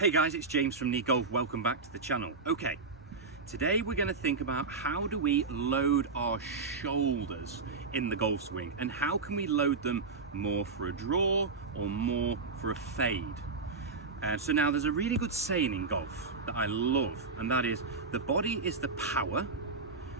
Hey guys, it's James from Knee Golf. Welcome back to the channel. Okay, today we're going to think about how do we load our shoulders in the golf swing, and how can we load them more for a draw or more for a fade. So now there's a really good saying in golf that I love, and that is the body is the power,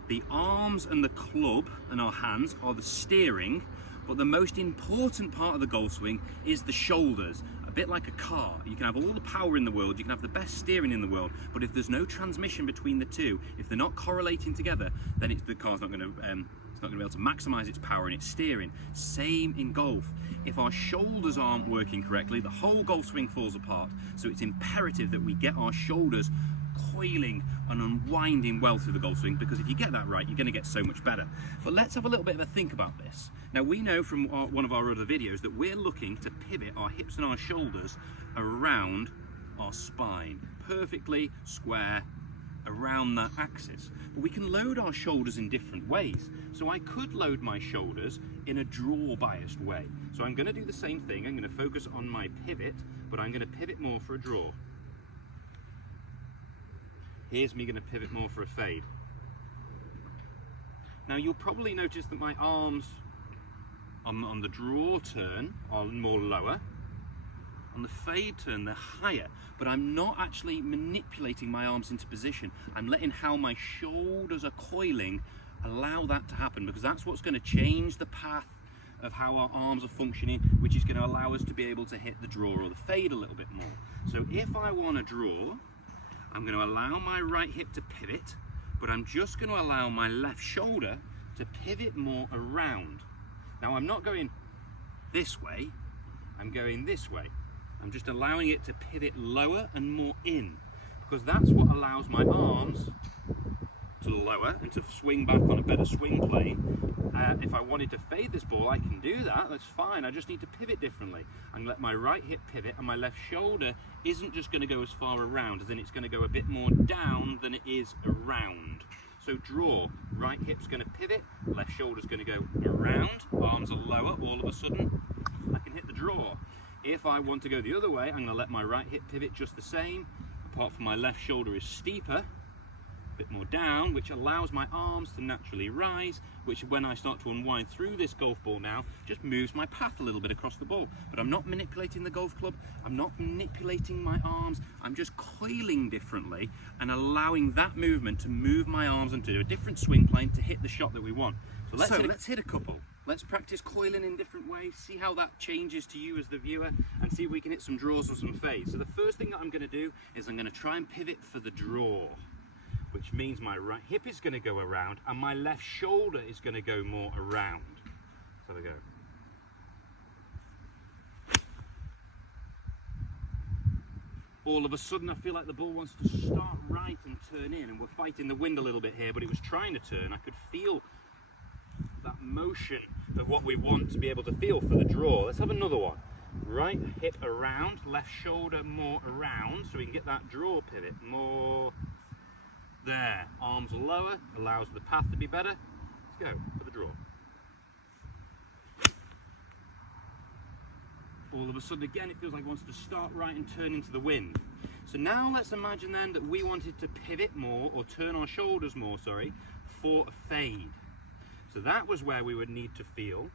the arms and the club and our hands are the steering, but the most important part of the golf swing is the shoulders. A bit like a car, you can have all the power in the world, you can have the best steering in the world, but if there's no transmission between the two, if they're not correlating together, then the car's not going to be able to maximize its power and its steering. Same in golf. If our shoulders aren't working correctly, the whole golf swing falls apart. So it's imperative that we get our shoulders coiling and unwinding well through the golf swing, because if you get that right, you're going to get so much better. But let's have a little bit of a think about this. Now, we know from one of our other videos that we're looking to pivot our hips and our shoulders around our spine, perfectly square around that axis. But we can load our shoulders in different ways. So I could load my shoulders in a draw biased way. So I'm going to do the same thing. I'm going to focus on my pivot, but I'm going to pivot more for a draw. Here's me going to pivot more for a fade. Now you'll probably notice that my arms on the draw turn are more lower. On the fade turn, they're higher, but I'm not actually manipulating my arms into position. I'm letting how my shoulders are coiling allow that to happen, because that's what's going to change the path of how our arms are functioning, which is going to allow us to be able to hit the draw or the fade a little bit more. So if I want to draw, I'm going to allow my right hip to pivot, but I'm just going to allow my left shoulder to pivot more around. Now I'm not going this way, I'm going this way. I'm just allowing it to pivot lower and more in, because that's what allows my arms to lower and to swing back on a better swing plane. If I wanted to fade this ball, I can do that, that's fine. I just need to pivot differently. I'm going to let my right hip pivot, and my left shoulder isn't just going to go as far around, as in it's going to go a bit more down than it is around. So draw, right hip's going to pivot, left shoulder's going to go around, arms are lower, all of a sudden I can hit the draw. If I want to go the other way, I'm going to let my right hip pivot just the same, apart from my left shoulder is steeper, a bit more down, which allows my arms to naturally rise, which when I start to unwind through this golf ball now, just moves my path a little bit across the ball. But I'm not manipulating the golf club, I'm not manipulating my arms, I'm just coiling differently and allowing that movement to move my arms onto a different swing plane to hit the shot that we want. So let's hit a couple. Let's practice coiling in different ways, see how that changes to you as the viewer, and see if we can hit some draws or some fades. So the first thing that I'm going to do is I'm going to try and pivot for the draw, which means my right hip is going to go around and my left shoulder is going to go more around. So we go. All of a sudden I feel like the ball wants to start right and turn in, and we're fighting the wind a little bit here, but it was trying to turn. I could feel that motion of what we want to be able to feel for the draw. Let's have another one. Right hip around, left shoulder more around, so we can get that draw pivot more there. Arms lower, allows the path to be better. Let's go for the draw. All of a sudden again it feels like it wants to start right and turn into the wind. So now let's imagine then that we wanted to pivot more, or turn our shoulders more, sorry, for a fade. So that was where we would need to feel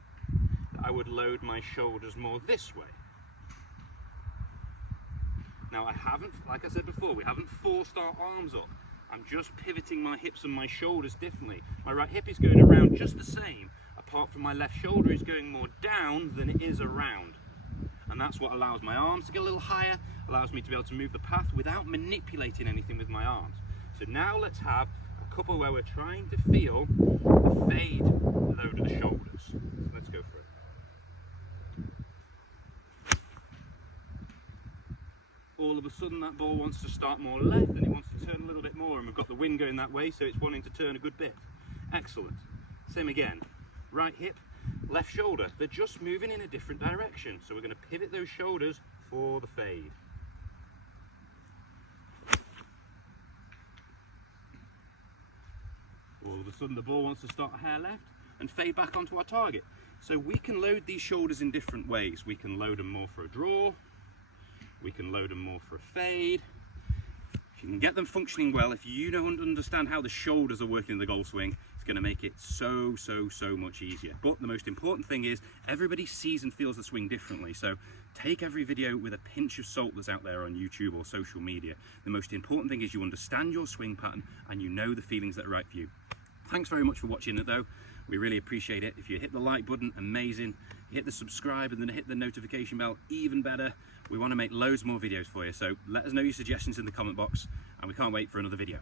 that I would load my shoulders more this way. Now I haven't, like I said before, we haven't forced our arms up. I'm just pivoting my hips and my shoulders differently. My right hip is going around just the same, apart from my left shoulder is going more down than it is around. And that's what allows my arms to get a little higher, allows me to be able to move the path without manipulating anything with my arms. So now let's have a couple where we're trying to feel the fade load of the shoulders. So let's go for it. All of a sudden that ball wants to start more left and it wants to turn a little bit more, and we've got the wind going that way, so it's wanting to turn a good bit. Excellent. Same again. Right hip, left shoulder. They're just moving in a different direction, so we're going to pivot those shoulders for the fade. All of a sudden the ball wants to start a hair left and fade back onto our target. So we can load these shoulders in different ways. We can load them more for a draw, We can load them more for a fade. If you can get them functioning well, if you don't understand how the shoulders are working in the golf swing, it's going to make it so much easier. But the most important thing is everybody sees and feels the swing differently. So take every video with a pinch of salt that's out there on YouTube or social media. The most important thing is you understand your swing pattern and you know the feelings that are right for you. Thanks very much for watching it though. We really appreciate it. If you hit the like button, amazing. Hit the subscribe and then hit the notification bell, even better. We want to make loads more videos for you, so let us know your suggestions in the comment box, and we can't wait for another video.